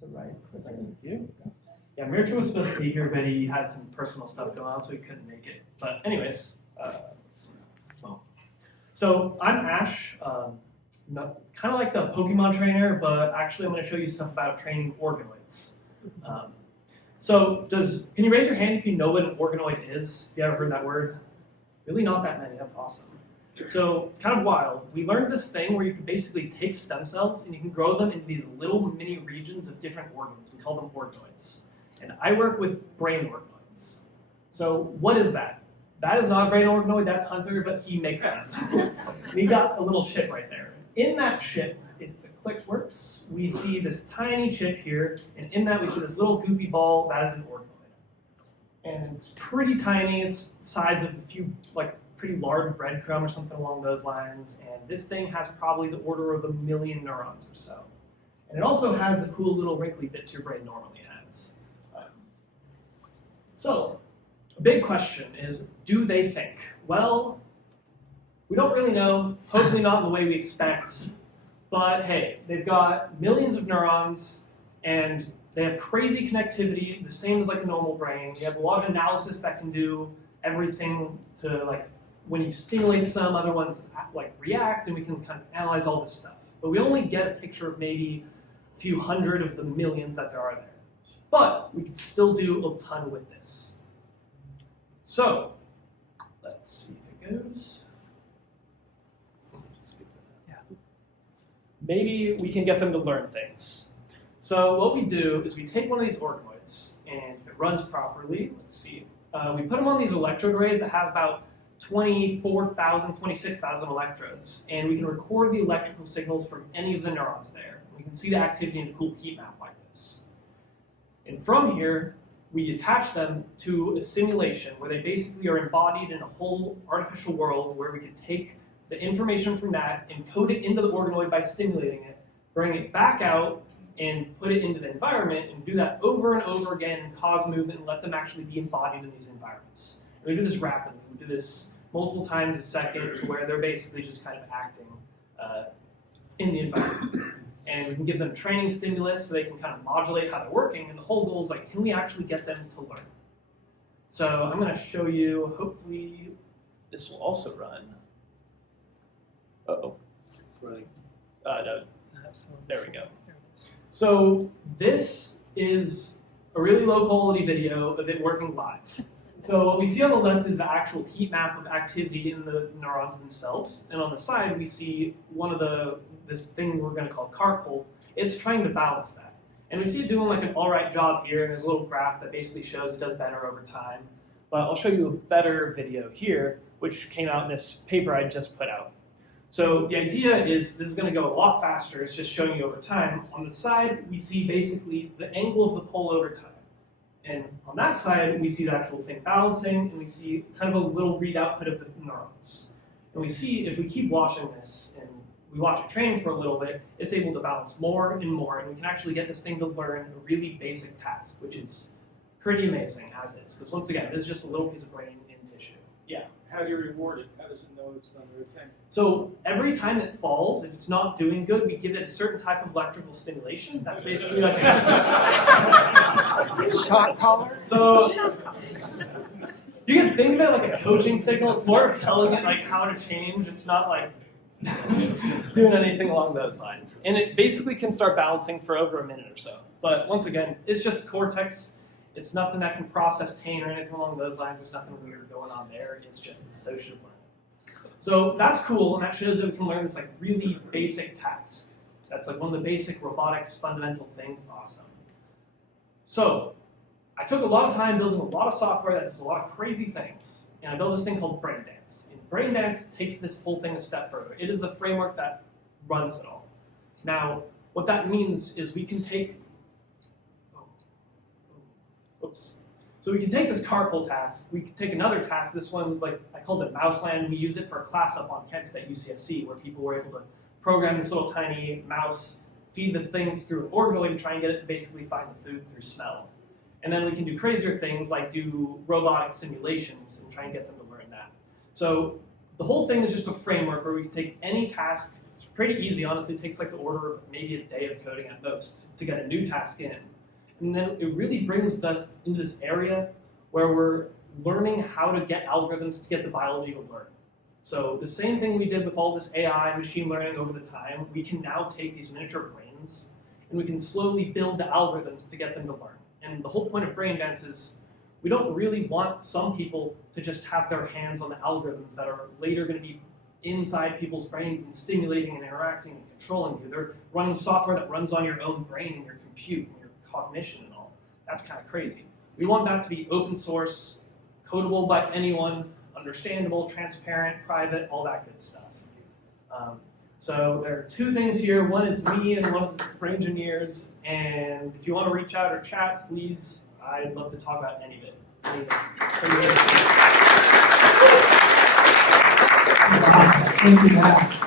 the right click. Thank you. Yeah, Mircea was supposed to be here, but he had some personal stuff going on, so he couldn't make it. But anyways, let's see. So I'm Ash, kind of like the Pokemon trainer, but actually I'm going to show you stuff about training organoids. Can you raise your hand if you know what an organoid is? If you ever heard that word? Really not that many, that's awesome. So it's kind of wild. We learned this thing where you can basically take stem cells and you can grow them into these little mini regions of different organs. We call them organoids. And I work with brain organoids. So what is that? That is not a brain organoid, that's Hunter, but he makes them. We got a little chip right there. In that chip, if the click works, we see this tiny chip here, and in that we see this little goopy ball, that is an organoid. And it's pretty tiny, it's the size of a few, pretty large breadcrumb or something along those lines, and this thing has probably the order of 1 million neurons or so. And it also has the cool little wrinkly bits your brain normally has. So, a big question is, do they think? Well, we don't really know, hopefully not in the way we expect, but hey, they've got millions of neurons, and they have crazy connectivity, the same as like a normal brain. You have a lot of analysis that can do everything to when you stimulate some, other ones react, and we can kind of analyze all this stuff. But we only get a picture of maybe a few hundred of the millions that there are there. But we can still do a ton with this. So, let's see if it goes. Yeah. Maybe we can get them to learn things. So what we do is we take one of these organoids, and if it runs properly, let's see, we put them on these electrode arrays that have about 24,000, 26,000 electrodes, and we can record the electrical signals from any of the neurons there. We can see the activity in a cool heat map like this. And from here, we attach them to a simulation where they basically are embodied in a whole artificial world where we can take the information from that, encode it into the organoid by stimulating it, bring it back out, and put it into the environment, and do that over and over again, and cause movement, and let them actually be embodied in these environments. And we do this rapidly. We do this multiple times a second to where they're basically just kind of acting in the environment. And we can give them training stimulus so they can kind of modulate how they're working, and the whole goal is can we actually get them to learn? So I'm going to show you, hopefully this will also run. Uh-oh. Right. No. There we go. So this is a really low quality video of it working live. So what we see on the left is the actual heat map of activity in the neurons themselves, and on the side we see this thing we're going to call carpal. It's trying to balance that, and we see it doing an all right job here. And there's a little graph that basically shows it does better over time. But I'll show you a better video here, which came out in this paper I just put out. So the idea is this is going to go a lot faster. It's just showing you over time. On the side we see basically the angle of the pole over time. And on that side, we see the actual thing balancing, and we see kind of a little read output of the neurons. And we see, if we keep watching this, and we watch it train for a little bit, it's able to balance more and more, and we can actually get this thing to learn a really basic task, which is pretty amazing as is. Because once again, this is just a little piece of brain in tissue. Yeah? How do you reward it? How does it know it's done the right thing? So every time it falls, if it's not doing good, we give it a certain type of electrical stimulation. That's basically like a shot collar. So you can think of it like a coaching signal. It's more of telling it how to change. It's not doing anything along those lines. And it basically can start balancing for over a minute or so. But once again, it's just cortex. It's nothing that can process pain or anything along those lines. There's nothing weird going on there. It's just associative learning. So that's cool, and that shows that we can learn this really basic task. That's one of the basic robotics fundamental things. It's awesome. So I took a lot of time building a lot of software that does a lot of crazy things, and I built this thing called BrainDance. And BrainDance takes this whole thing a step further. It is the framework that runs it all. Now, what that means is we can take So we can take this carpal task, we can take another task, this one's I called it Mouseland. We use it for a class up on campus at UCSC where people were able to program this little tiny mouse, feed the things through an organoid and try and get it to basically find the food through smell. And then we can do crazier things like do robotic simulations and try and get them to learn that. So the whole thing is just a framework where we can take any task, it's pretty easy, honestly. It takes like the order of maybe a day of coding at most to get a new task in. And then it really brings us into this area where we're learning how to get algorithms to get the biology to learn. So the same thing we did with all this AI, machine learning over the time, we can now take these miniature brains and we can slowly build the algorithms to get them to learn. And the whole point of brain dance is we don't really want some people to just have their hands on the algorithms that are later going to be inside people's brains and stimulating and interacting and controlling you. They're running software that runs on your own brain and your compute and your cognition and all. That's kind of crazy. We want that to be open source, codable by anyone, understandable, transparent, private, all that good stuff. So there are two things here. One is me and one of the brain engineers. And if you want to reach out or chat, please, I'd love to talk about any of it. Thank you, Matt.